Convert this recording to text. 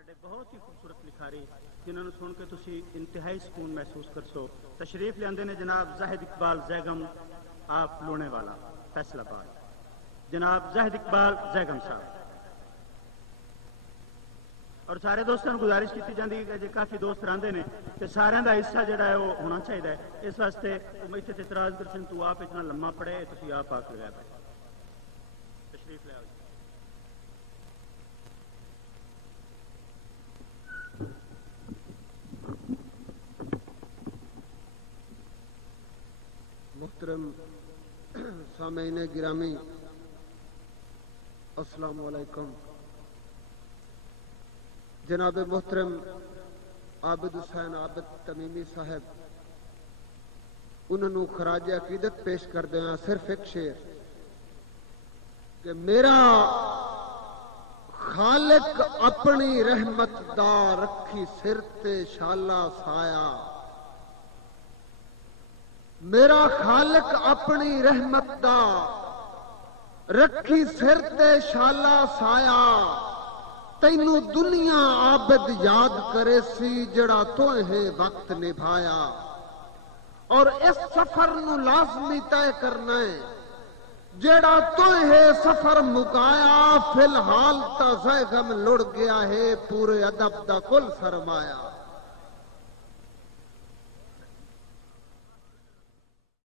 ساڈے بہت ہی خوبصورت لکھاری جنہوں نے سن کے تسی انتہائی سکون محسوس کر سو. تشریف لیاندے نے جناب زاہد اقبال زیگم آپ لونے والا فیصل آباد. جناب زاہد اقبال زیگم صاحب. اور سارے دوستوں کو گزارش کی جاتی ہے کہ جی کافی دوست رہتے ہیں تو سارے کا حصہ جڑا ہے وہ ہونا چاہیے. اس واسطے اتنے اعتراض کر سن تو آپ اتنا لمبا پڑے تھی آپ آ کے لگا پائے. تشریف لے آؤ. محترم سامعین گرامی السلام علیکم. جناب محترم عابد حسین عابد تمیمی صاحب انہوں خراج عقیدت پیش کردے ہیں. صرف ایک شعر کہ میرا خالق اپنی رحمت دا رکھی سر تے شالا سایا. میرا خالق اپنی رحمت دا رکھی سر تے شالا سایا. تینو دنیا عابد یاد کرے سی جڑا توہیں وقت نبھایا. اور اس سفر نو لازمی طے کرنا ہے جڑا توہیں سفر مکایا. فی الحال تا زیغم لڑ گیا ہے پورے ادب دا کل سرمایا.